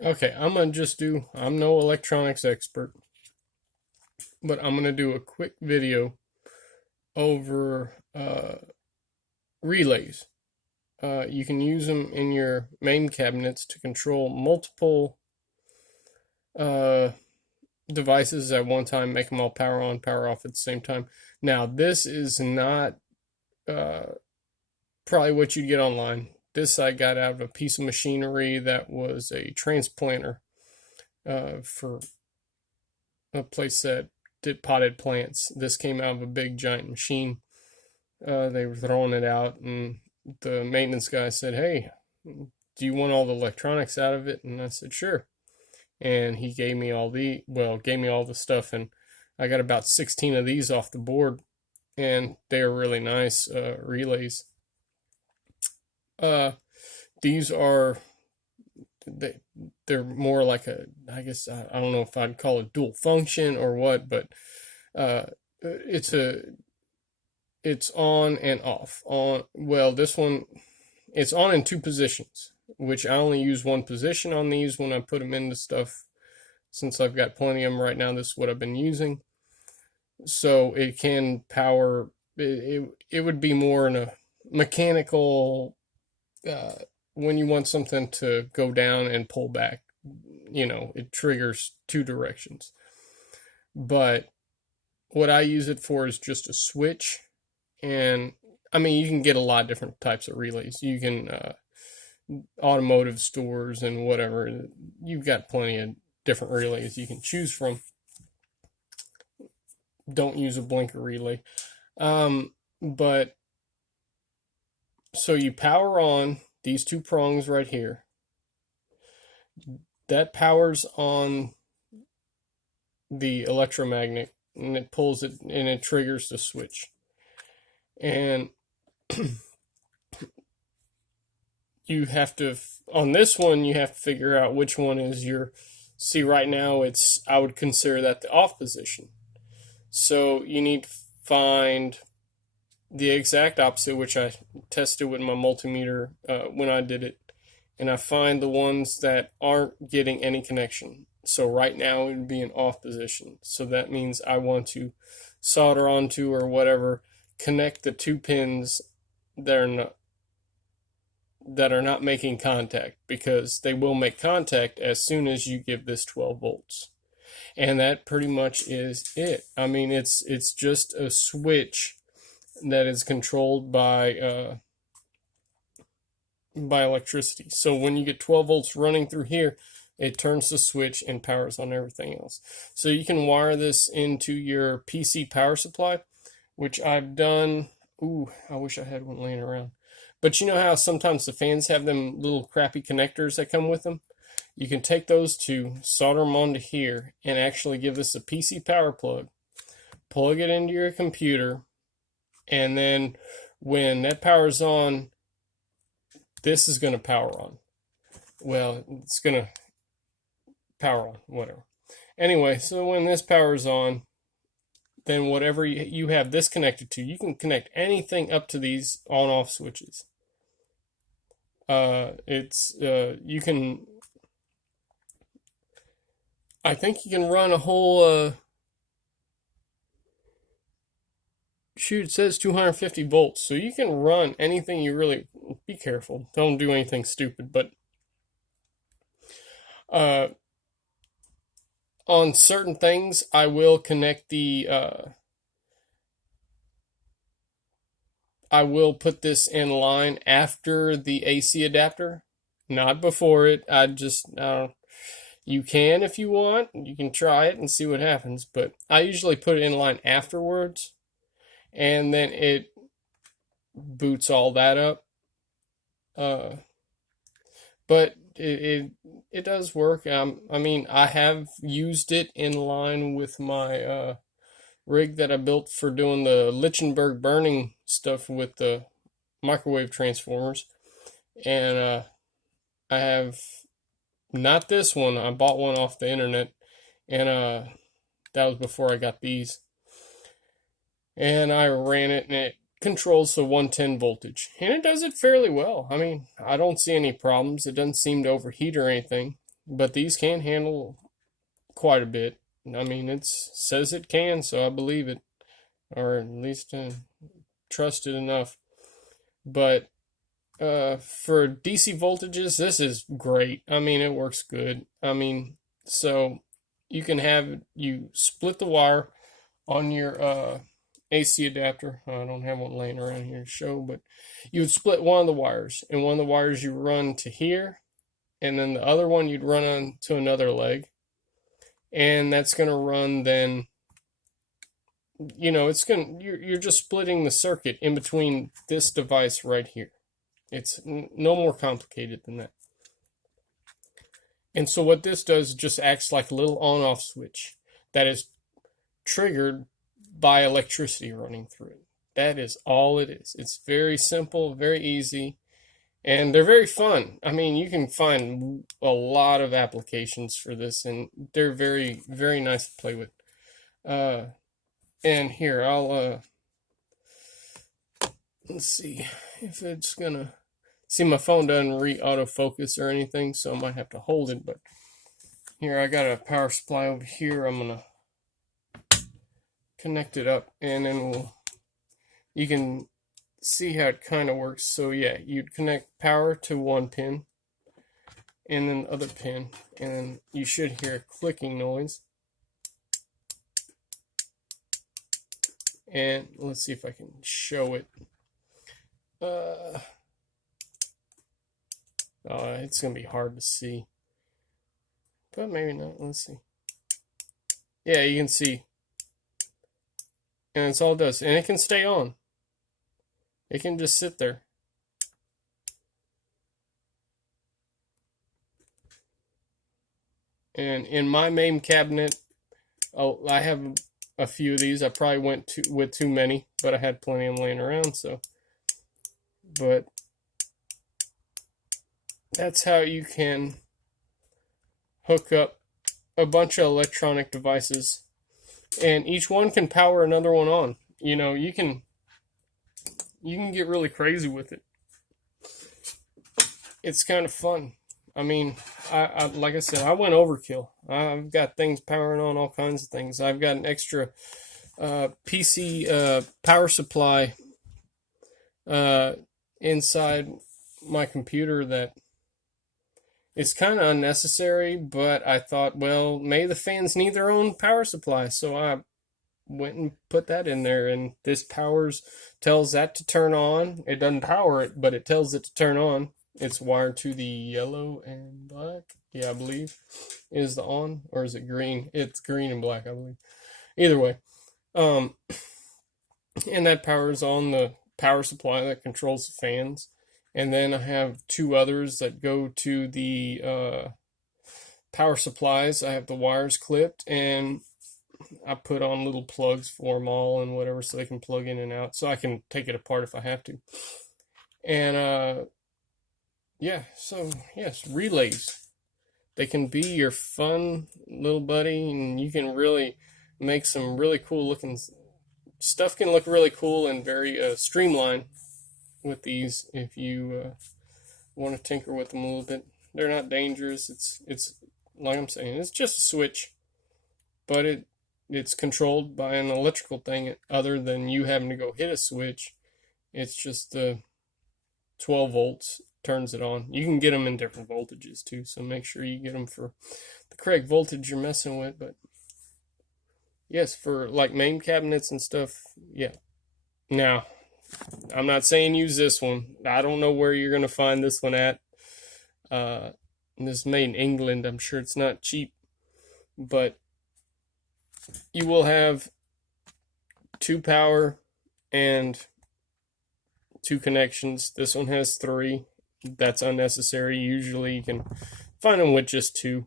Okay, I'm no electronics expert, but I'm gonna do a quick video over relays. You can use them in your main cabinets to control multiple uh, devices at one time, make them all power on, power off at the same time. Now, this is not uh, probably what you'd get online. This I got out of a piece of machinery that was a transplanter for a place that did potted plants. This came out of a big giant machine. They were throwing it out, and the maintenance guy said, "Hey, do you want all the electronics out of it?" And I said, "Sure." And he gave me all the stuff, and I got about 16 of these off the board, and they're really nice relays. Uh, these are they, they're more like I guess I don't know if I'd call it dual function or what, but uh, it's a it's on and off. This one, it's on in two positions, which I only use one position on these when I put them into stuff. Since I've got plenty of them right now, this is what I've been using. So it can power. It would be more in a mechanical uh, when you want something to go down and pull back. It triggers two directions. But what I use it for is just a switch, and I mean you can get a lot of different types of relays. You can automotive stores and whatever. You've got plenty of different relays you can choose from. Don't use a blinker relay. But so you power on these two prongs right here. That powers on the electromagnet, and it pulls it and it triggers the switch. And you have to, on this one, you have to figure out which one is your, see right now I would consider that the off position. So you need to find the exact opposite, which I tested with my multimeter when I did it. And I find the ones that aren't getting any connection. So right now it would be an off position. So that means I want to solder onto or whatever, connect the two pins that are not making contact, because they will make contact as soon as you give this 12 volts. And that pretty much is it. I mean, it's just a switch that is controlled by electricity. So when you get 12 volts running through here, it turns the switch and powers on everything else. So you can wire this into your PC power supply, which I've done. Ooh, I wish I had one laying around. But you know how sometimes the fans have them little crappy connectors that come with them? You can take those two, solder them onto here, and actually give this a PC power plug. Plug it into your computer, and then when that powers on, this is going to power on. Well, it's going to power on, whatever. Anyway, so when this powers on, then whatever you have this connected to, you can connect anything up to these on-off switches. You can, I think you can run a whole, shoot, it says 250 volts. So you can run anything you really, be careful. Don't do anything stupid, but on certain things, I will connect I will put this in line after the AC adapter, not before it. You can if you want. You can try it and see what happens, but I usually put it in line afterwards, and then it boots all that up. But it does work. I mean, I have used it in line with my rig that I built for doing the Lichtenberg burning stuff with the microwave transformers, and I have not this one. I bought one off the internet, and that was before I got these, and I ran it, and it controls the 110 voltage, and it does it fairly well. I mean, I don't see any problems. It doesn't seem to overheat or anything. but these can handle quite a bit. I mean, it says it can, so I believe it, or at least trust it enough. But for DC voltages, this is great. I mean, it works good. I mean, so you split the wire on your AC adapter. I don't have one laying around here to show, but you would split one of the wires, and one of the wires you run to here, and then the other one you'd run on to another leg, and that's going to run then. You're just splitting the circuit in between this device right here. It's no more complicated than that. And so what this does just acts like a little on-off switch that is triggered by electricity running through it. That is all it is. It's very simple, very easy, and they're very fun. I mean, you can find a lot of applications for this, and they're very, very nice to play with. And here, let's see if it's gonna, see, my phone doesn't autofocus or anything, so I might have to hold it, but here, I got a power supply over here. I'm gonna connect it up, and then you can see how it kind of works. So yeah, you'd connect power to one pin, and then the other pin, and then you should hear a clicking noise. And let's see if I can show it. It's gonna be hard to see, but maybe not. Let's see. Yeah, you can see, and that's all it does, and it can stay on. It can just sit there. And in my mame cabinet, I have a few of these. I probably went with too many, but I had plenty of them laying around. So, but that's how you can hook up a bunch of electronic devices, and each one can power another one on. You can get really crazy with it. It's kind of fun. I mean, I like I said, I went overkill. I've got things powering on all kinds of things. I've got an extra PC power supply inside my computer that it's kind of unnecessary, but I thought, well, maybe the fans need their own power supply, so I went and put that in there, and this tells that to turn on. It doesn't power it, but it tells it to turn on. It's wired to the yellow and black. Yeah, I believe is the on, or is it green? It's green and black, I believe. Either way, and that powers on the power supply that controls the fans. And then I have two others that go to the power supplies. I have the wires clipped, and I put on little plugs for them all and whatever, so they can plug in and out, so I can take it apart if I have to. And yeah, so yes, relays. They can be your fun little buddy, and you can really make some really cool looking stuff. Can look really cool and very streamlined with these if you want to tinker with them a little bit. They're not dangerous. It's like I'm saying, it's just a switch, but it's controlled by an electrical thing other than you having to go hit a switch. It's just 12 volts turns it on. You can get them in different voltages too, so make sure you get them for the correct voltage you're messing with. But yes, for like mame cabinets and stuff, yeah. Now, I'm not saying use this one. I don't know where you're going to find this one at. This is made in England. I'm sure it's not cheap, but you will have 2 power and 2 connections. This one has 3. That's unnecessary. Usually you can find them with just 2.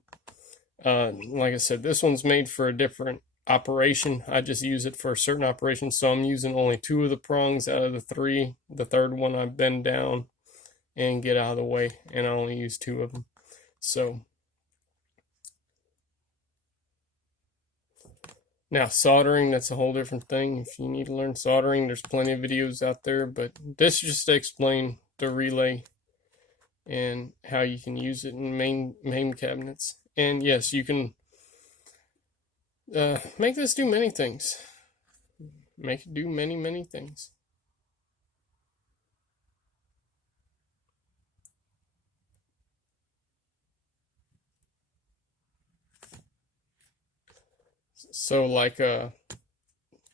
Like I said, this one's made for a different operation. I just use it for a certain operation, so I'm using only 2 of the prongs out of the 3. The third one I bend down and get out of the way, and I only use 2 of them. So now soldering, that's a whole different thing. If you need to learn soldering, there's plenty of videos out there, but this is just to explain the relay and how you can use it in mame cabinets. And yes, you can make this do many things. Make it do many things. So like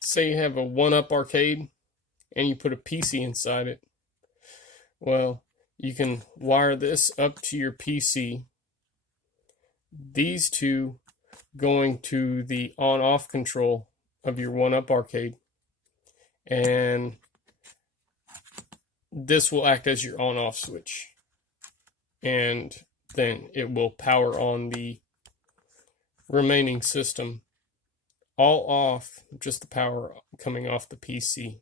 say you have a 1-up arcade and you put a PC inside it. Well, you can wire this up to your PC. These two going to the on-off control of your 1-up arcade. And this will act as your on-off switch. And then it will power on the remaining system. All off, just the power coming off the PC.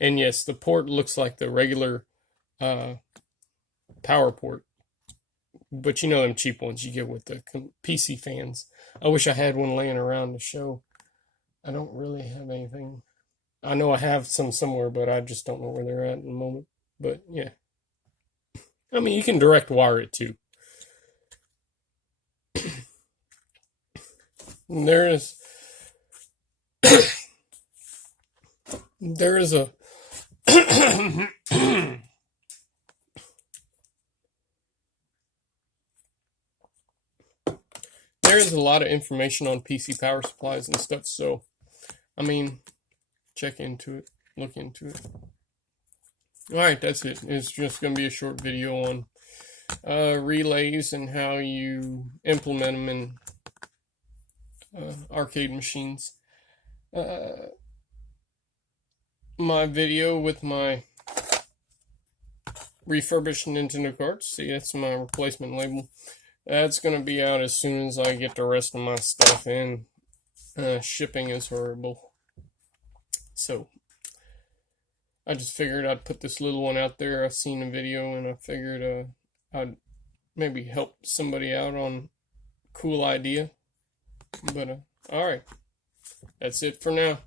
And yes, the port looks like the regular power port, but you know them cheap ones you get with the PC fans. I wish I had one laying around to show. I don't really have anything. I know I have some somewhere, but I just don't know where they're at in the moment. But yeah, I mean, you can direct wire it too. There is a there is a lot of information on PC power supplies and stuff, so I mean, check into it, look into it. Alright, that's it. It's just going to be a short video on relays and how you implement them in arcade machines. My video with my refurbished Nintendo carts. See, that's my replacement label. That's going to be out as soon as I get the rest of my stuff in. Shipping is horrible. So, I just figured I'd put this little one out there. I've seen a video and I figured I'd maybe help somebody out on a cool idea. But, alright. That's it for now.